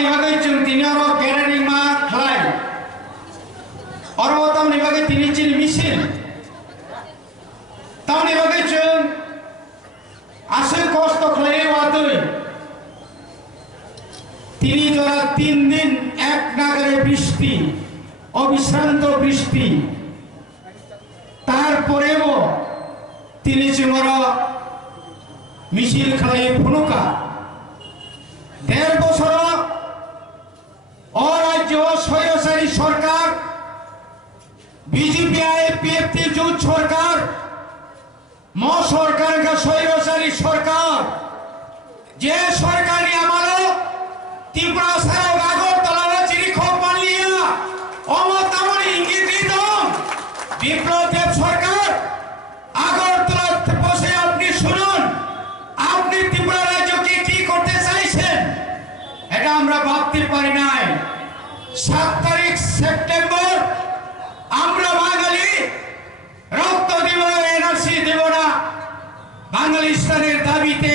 tamni bagai chung tinoro gathering ma khlai oro tamni bagai tini chini misil tamni bagai chung asal kosto khlai watui তিনি যারা 3 দিন এক নাগারে বৃষ্টি অবিশ্রান্ত বৃষ্টি তারপরেও তিনি চুমর মিছিল খাই ফুনুকা 1.5 বছর অরাজ্য স্বৈরাচারী সরকার বিজেপি আইপিএফটি জোট সরকার ম সরকার का স্বৈরাচারী সরকার যে সরকারি আমলো त्रिपुरा सारा गागो तलाला चिरी खोप मान लिया अमतामनी इंगित दिदम विप्लव देव सरकार আগরতলা বসে আপনি শুনুন আপনি ত্রিপুরা রাজ্যকে কি করতে চাইছেন এটা আমরা ভাবতে পারি নাই 7 তারিখ সেপ্টেম্বর আমরা বাঙালি রক্ত দিব এনআরসি দেব না বাঙালিস্তানের দাবিতে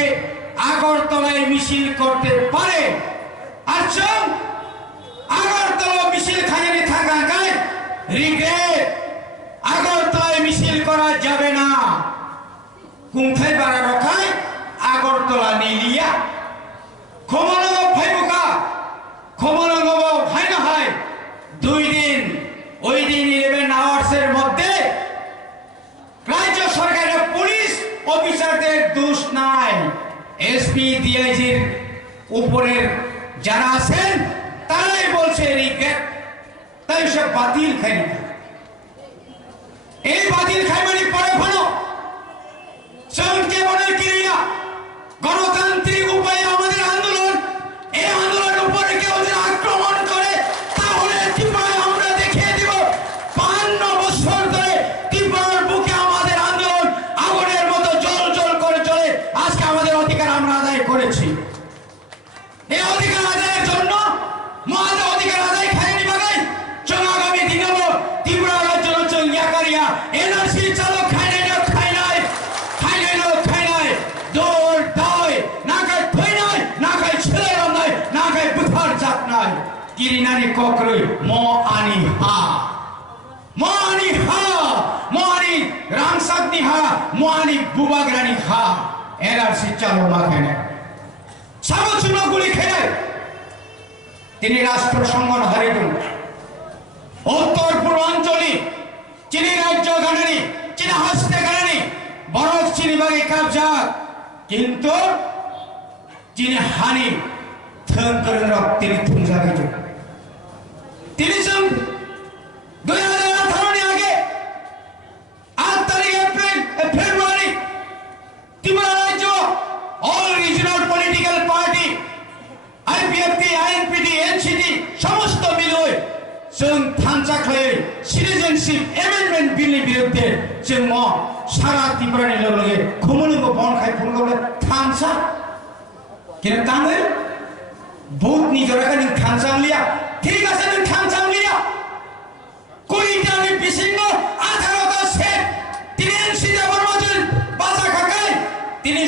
আগরতলায় মিছিল করতে পারে আচ্ছা আগরতলা মিছিল খাইনি থাকা গায় রিগ্রেট আগরতলায় মিছিল করা যাবে না কুংথাই বাড়া রখায় আগরতলা নিলিয়া খমলঙ্গ ভাইবুকা খমলঙ্গ ভাই না হয় 2 দিন ওই দিন 11 আওয়ার্সের মধ্যে রাজ্য সরকারের পুলিশ অফিসারদের দোষ নাই এসপি ডিআইজির উপরের যারা আছেন তারাই বলছে রিগ্রেট তাই সব বাতিল খাই এই বাতিল খাই মানে পরে ভালো সঙ্গে বলে ক্রিয়া গণতান্ত্রিক উপায়ে আমাদের আন্দোলন এই আন্দোলনের উপরে কেউ যদি আক্রমণ করে তাহলে ত্রিপুরায় আমরা দেখিয়ে দিব 52 বছর ধরে ত্রিপুরার বুকে আমাদের আন্দোলন আগুনের মতো জ্বল জ্বল করে চলে আজকে আমাদের অধিকার আমরা আদায় করেছি এই অধিকার আদায়ের জন্য মহাদ অধিকার আদায় খায়নি বাগাই চলাগামী দিনেও ত্রিপুরা রাজ্য চলিয়াকারিয়া এনআরসি চালক খায় নাই দৌড় দায় না খায় থই নাই না খায় ছেলেরাম নাই না খায় বুথার জাত নাই কিরিনানি ককরই ম আনি হা ম আনি রামসাগনি হা ম আনি বুবাগ্রানি হা এনআরসি চালক মা খায় না সাবচুনো গুলি খেলে তিনি রাষ্ট্রসংঘন হারিয়ে উত্তর পূর্বাঞ্চলে চীনি রাজ্য গানেনি চীনা হস্তে গানেনি বরফ চীনি বাগে কবজা কিন্তু চীনি হানি থং করে তিনি থুমজা গেছে তিনি সব 2018 আগে 8 তারিখ ফেব্রুয়ারি ত্রিপুরা রাজ্য all regional political party IPFT INPT NCT সমস্ত মিলে जों थांचा खाय सिटिजेनशिप एमेंडमेंट बिलनि बिरुद्धे जों सारा त्रिपुरानि लोगो खमलंग बन खाय फुंगले थांचा किन तांगे भोट नि जराखा नि थांचांलिया ठीक আছে नि थांचांलिया कोइटानि बिसिंग 18টা সেট টিএনসি দেবরমজন বাজা খাকাই তিনি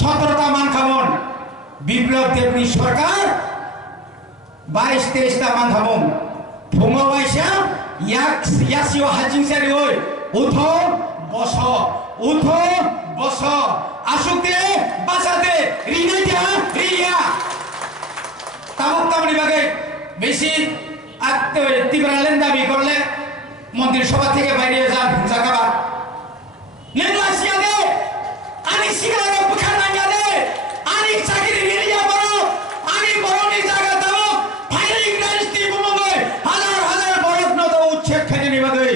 17টা মান খাবন বিপ্লব দেবনি সরকার 22-23টা মান খাবন ফোমা বাইসা ইয়াসিও হাজিংসারি ওই উঠো বস আসুকতে বাঁচাতে রিনাইয়া রিয়া তামনি বাগে বেশি ত্রিপুরালেন দাবি করলে মন্দির সভা থেকে বাইরে যান জায়গা নেলাসিয়া দে আনি সিগারেট বুখানা দে আনি চাকরি নিয়ে বড় আনি বড়নি জায়গা দাও ফাইলিং ডাইরেক্টলি বুমগে হাজার বরফ ন তো উচ্ছেদ খাইনি নিবাগে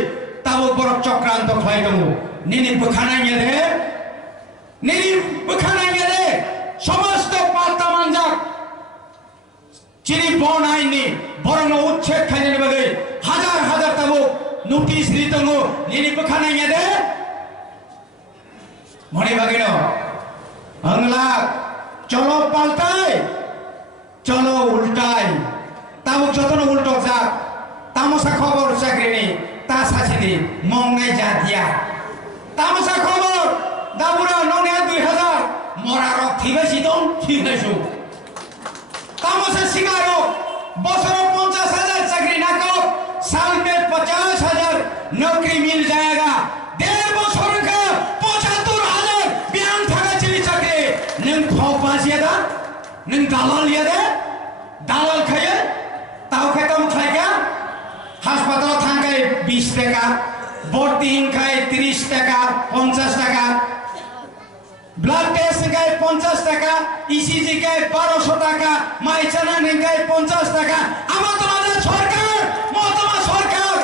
তাও বরফ চক্রান্ত খাই দেবো নিনি বুখানা দে সমস্ত পাল্টা মানজাক চিনি বন আইনি বরং উচ্ছেদ খাইনি নিবাগে হাজার তাও নোটিশ দিতঙ্গো নিনি বুখানা দে মনে বাগিন বাংলা চলো পাল্টাই চলো উল্টাই তাও যতন উল্টো যাক তামসা খবর চাকরি নেই তা সাথে মঙ্গাই যা দিয়া তামসা খবর দাবুরা ননে 2000 মরা রক ঠিক আছে তো ঠিক আছে তামসা শিকারো बसरों 50,000 चाकरी ना को साल में 50,000 नौकरी मिल जाएगा 1.5 बसर का 75,000 बयान था चली चाकरी नंग थोपास ये दा नंग दालाल खाये ताऊ खाता हूँ खाए क्या हास्पिटल थांगे 20 টাকা भर्ती खाए 30 টাকা 50 টাকা ब्लड टेस्ट का 50 টাকা ইসিজি का 1200 টাকা মাইচানা নিকায় 50 টাকা আমাদের সরকার মহতমা সরকার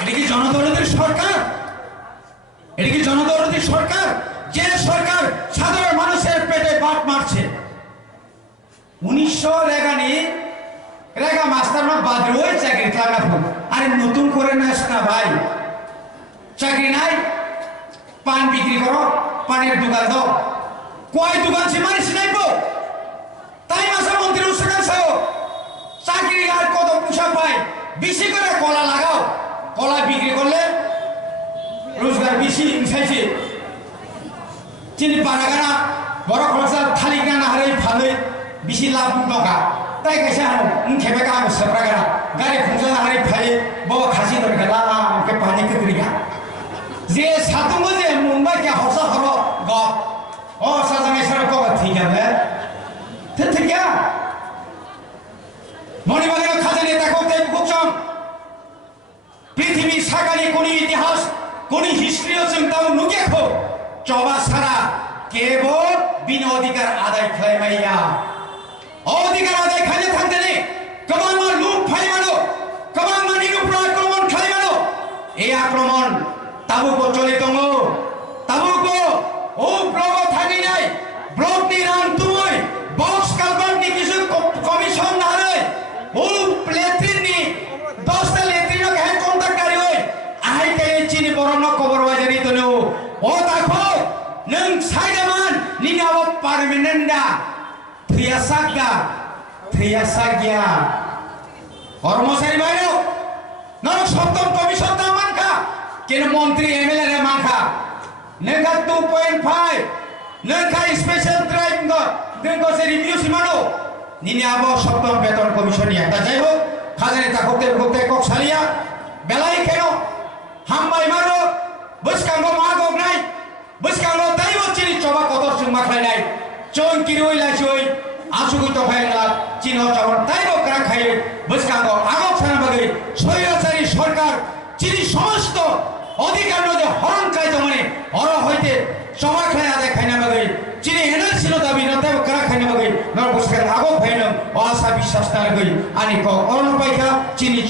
এটা কি জনদরদের সরকার সরকার যে সরকার সাধারণ মানুষের পেটে বাট মারছে 1900 রেগা মাস্টার মা বাদে ওই চাকরি থাকা ফোন আরে নতুন করে নাস না ভাই চাকরি নাই পান বিক্রি করো পানের দোকান দাও কয় দোকান সে মারিস নাই বো তাই মাসা মন্ত্রী উৎসাহ সাহ চাকরি আর কত পয়সা পায় বেশি করে কলা লাগাও কলা বিক্রি করলে রোজগার বেশি ইনসাইছে চিনি পারাগানা বড় খরচা থালি না হারে ভালো বেশি লাভ টাকা তাই কাছে খেপে কা সেপ্রাগানা গাড়ি খুঁজা হারে ফাইলে বাবা খাসি দরকার আমাকে পানি কেতরিগা যে সাতুঙ্গ যে মুম্বাই কে হসা হলো গ ও সাজামে সারা কো ঠিক আছে ঠিক क्या মণিবাগের খাজানে দেখো তে কুকচম পৃথিবী সাকারি কোন ইতিহাস কোন হিস্ট্রিও চিন্তাও নুকেখো চবা সারা কেবল বিনা অধিকার আদায় খায় মাইয়া অধিকার আদায় খাইলে থাকতে নেই কমান মা লুট ফাই মানো কমান মা নিরুপর আক্রমণ খাই মানো এই আক্রমণ তাবুকো চলে দঙ্গ তাবুকো ও ব্লগ থাকি নাই ব্লগ নিরান তুই বক্স কালবান কি কিছু কমিশন না রে ও প্লেট্রিন নি 10টা লেট্রিন কে কন্টাক্টারি হই আই কে চিনি বরন কবর বাজারি তনো ও দেখো নং সাইদামান নিনাব পারমানেন্টা থিয়াসাগিয়া কর্মচারী বাইরেও নরক সপ্তম কমিশন তা মানখা কেন মন্ত্রী এমএলএ রে মানখা নেগা 2.5 নেগা স্পেশাল ট্রাইব দেন সে রিভিউ সিমানো নিনে আবো সপ্তম বেতন কমিশন একটা যাই হোক খাজানে তা করতে কক সালিয়া বেলাই কেন হামবাই মারো বসকাঙ্গ মাগক নাই বসকাঙ্গ তাই হচ্ছিনি চবা কত সুমা খাই নাই চোন কিরোই লাইছই আশুগুত ভাইলা চিনো চবর তাই বকরা খাই বসকাঙ্গ আগক সানা বাগে স্বৈরাচারী সরকার চিনি সমস্ত অধিকার নদে হরণ খাইতো মানে হর হইতে সভা খাই আদায় খাই না বাগে চিনি এনার ছিল দাবি না তাই বকরা খাই না বাগে নর বসকাঙ্গ আগক ভাইনম অআশা বিশ্বাস তার গই আনি ক অরণ পাইখা চিনি